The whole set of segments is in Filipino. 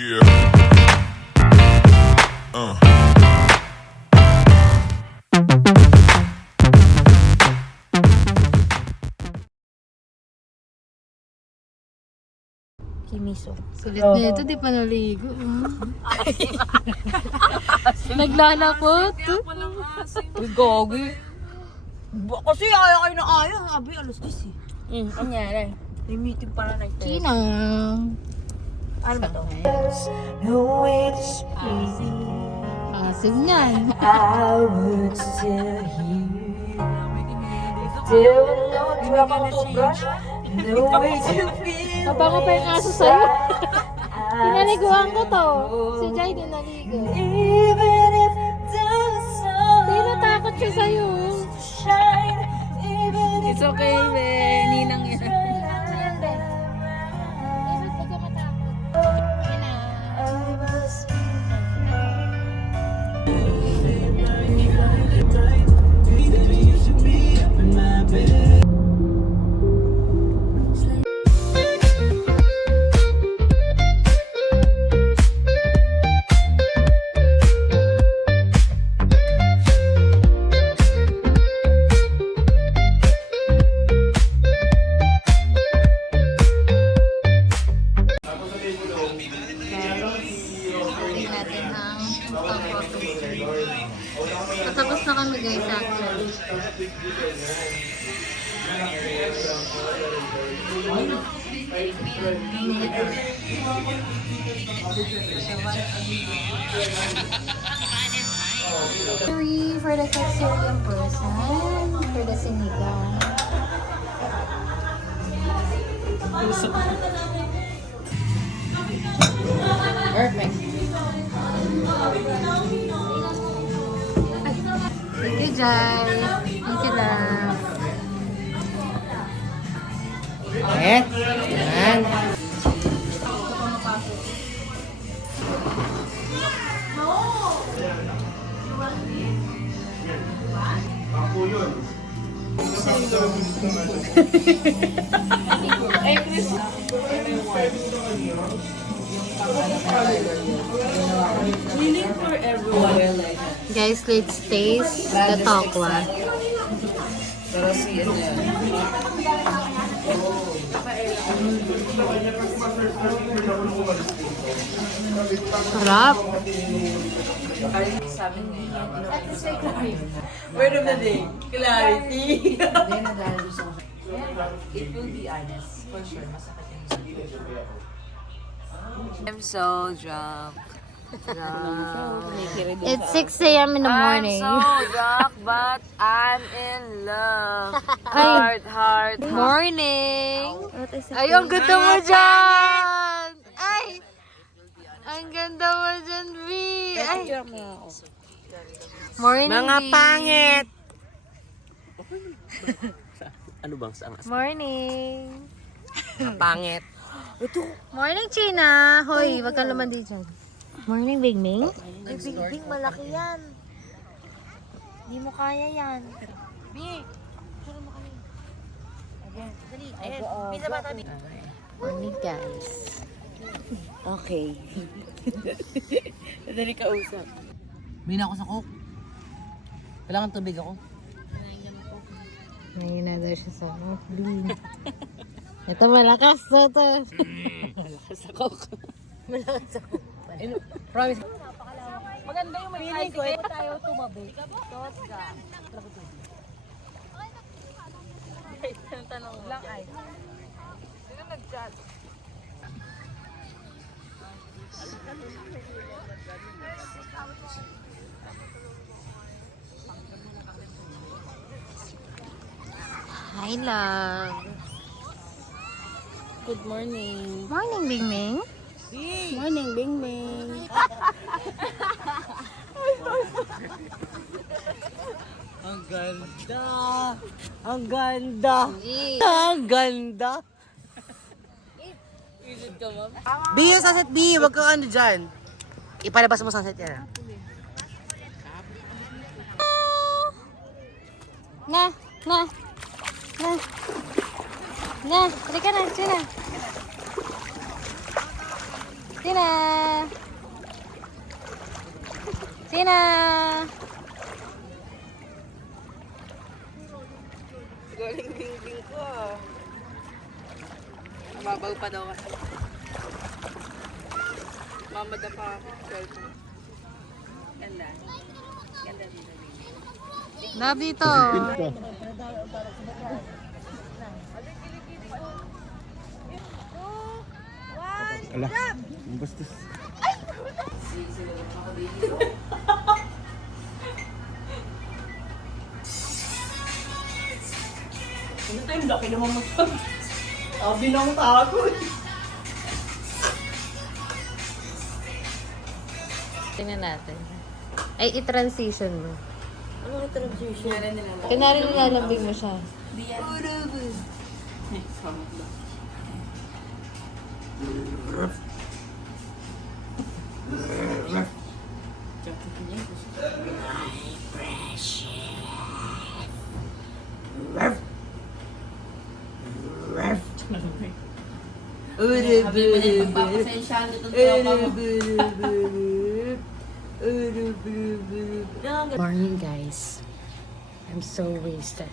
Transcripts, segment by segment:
Yeah. Kimiso. Sulit na ito, di pa naligo. Naglalakot. Uy, gogi. Kasi ayaw kayo na ayaw. Sabi, alas 10 eh. Ano nangyari? May meeting para na ito. China. Ano ba to? No way to speak. Asim niyan. I would still hear. There were no toothbrush, no way to feel. Kabango pa yung aso sa'yo. Pinaliguan ko to. Si Jai din naligo. Even if the sun Tinatakot siya sa'yo. shine, even if It's okay, be. Ninang yan. David, huwag ka matakot. Yan na. I must be Tingnan natin ang photo. Patapos na kami guys actually. Three for the Caecilian person, for the sinigang. Perfect. Thank you, Jai. Thank you, love. Yan. Guys, let's taste the tokwa. Sarap. Word of the day. Clarity. It will be honest. For sure. I'm so drunk. It's 6 a.m. in the morning. I'm so drunk, but I'm in love. Heart. Morning! Ay, ang ganda mo dyan! Ay! Ang ganda mo dyan, V! Ay! Morning, Mga V. pangit! Ano bang sangas? Morning! Mga pangit. Morning, China! Hoy, wag kang lumandi dyan. Morning, Big Ming. Ay, Bing, malaki yan. Hindi mo kaya yan. Bing! Sure mo kami. Again. Dali. Ayan. Bisa ba tabi? Morning, guys. Okay. Dali ka usap. Bina ako sa coke. Kailangan tubig ako. Ngayon na daw siya sa Blue. Ito malakas na to. Malakas sa coke. Malakas sa coke. Promise. Maganda yung may ice. Feeling ko tayo tumabi. Tosga. Tanong lang ice. Sino nag-chat? Hi, love. Good morning. Morning, Big Ming. Morning, Bing Bing. Ang ganda. Ang ganda. Ang ganda. B, yung sunset B. Huwag kang ano dyan. Ipalabas mo sunset yan. Na. Halika na, Tina. Tina. Sina! Galing ding ko. Mababaw pa daw kasi. Mamada pa ako. Cellphone. Ganda. Ganda dito. Love dito. Ala, ang bastos. Ano tayo? Laki naman mag- Sabi ng tago eh. Tingnan natin. Ay, i-transition mo. Ano yung transition? Kunwari nilalambing mo siya. Morning, guys. I'm so wasted.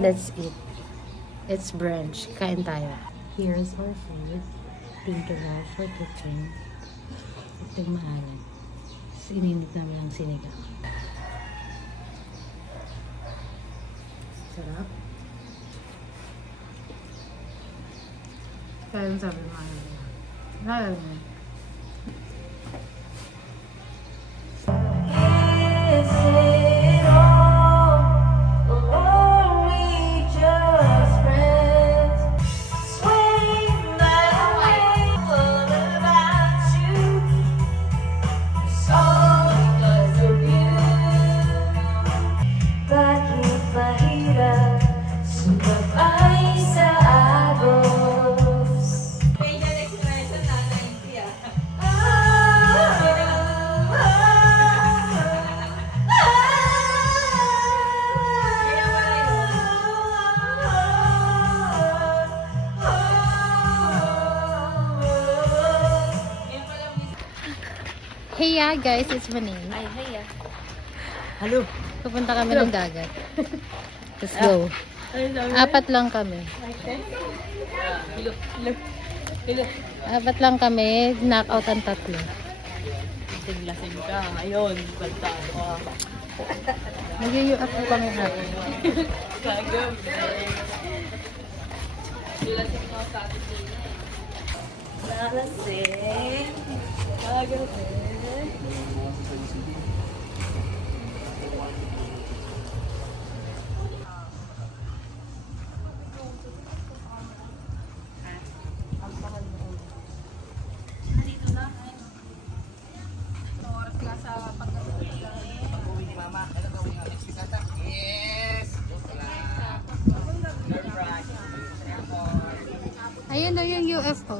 Let's eat. It's brunch. Kain tayo. Here's our food. Thank you guys for cooking. Ito yung maalam. Ininit namin ang sinigang. Sarap. Kaya yung sabi mo ano. Kaya mo. Is it all, or only just friends? Sway my way, all about you. It's all because of you. Bakit mahirap sumabay sa agos? Hey guys, it's Manin. Ay, hey Hello. Pupunta kami ng dagat. Let's go. Apat lang kami. Apat lang kami. Knockout ang tatlo. Lasing ka. Ayun. Basta ako. Nag-u-up po kami hapon. Kagam. Lasing ka sa atin. Nalasing. Nalasing. Ayun na yung UFO.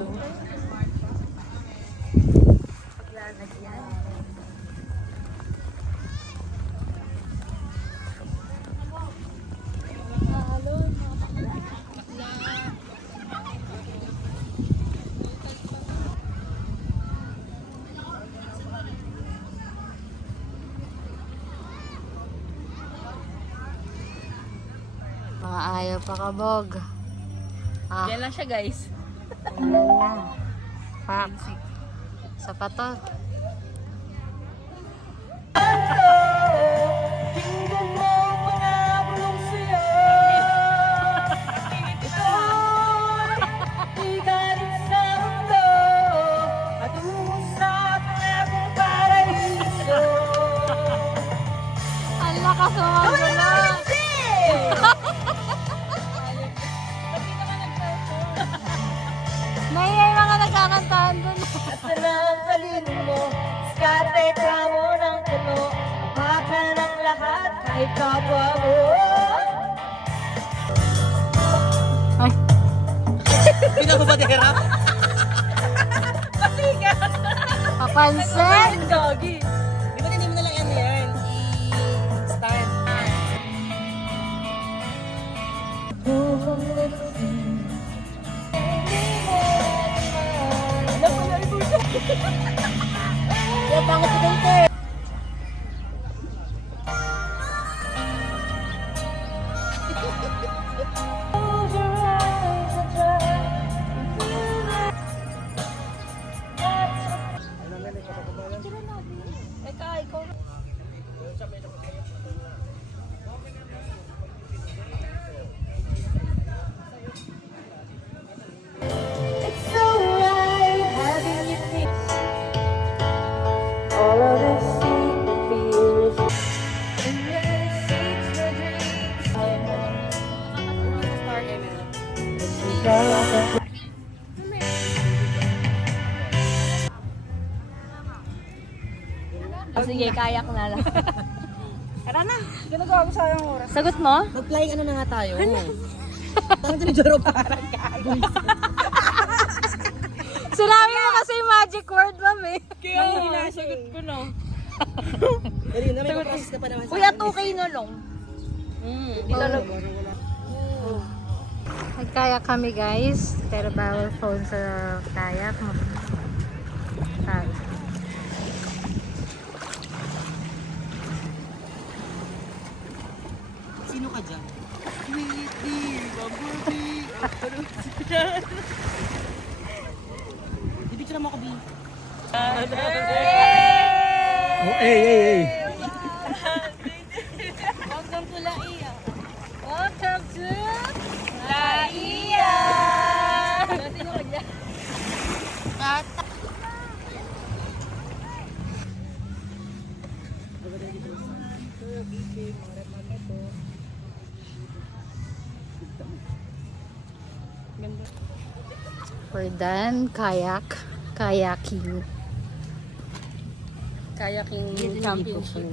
Mga ayaw pa kabog. Ah, Yan lang siya guys. wala. Pak. Sapatot. Tingnan mo ang panabulong sa'yo. Ito'y galing sa mundo at umusap ang aking paraiso. Ang lakas sumagula. May mga nagkakantahan dun. Asan ang talino mo? Skate ka mo ng puno. Baka ng lahat kay kapwa mo. Pinababadera? Papansin. Doggy. Di ba hindi mo na lang yan? I-start. Buong little thing. Hindi mo naman. Kaya pangit ko dito eh. It's so right having you near. All of the secret fears and the secret dreams. Sige, kayak na lang. Tara na. Ginagawa ko sayang oras. Sagot mo? Mag-flying ano na nga tayo. Tangan din Joro parang Sinabi mo kasi yung magic word, ma'am eh. Kaya sagot ko no. Dali na, may process ka pa naman sa Kuya, 2K na lang. Nagkayak kami guys, pero bawal phone sa kayak. Sabi. Sino ka dyan? Bibigyan mo ako, Bin. Oh, hey. Welcome to Laia. Welcome to Laia. Sino ka dyan? We're done kayaking. Kayaking championship.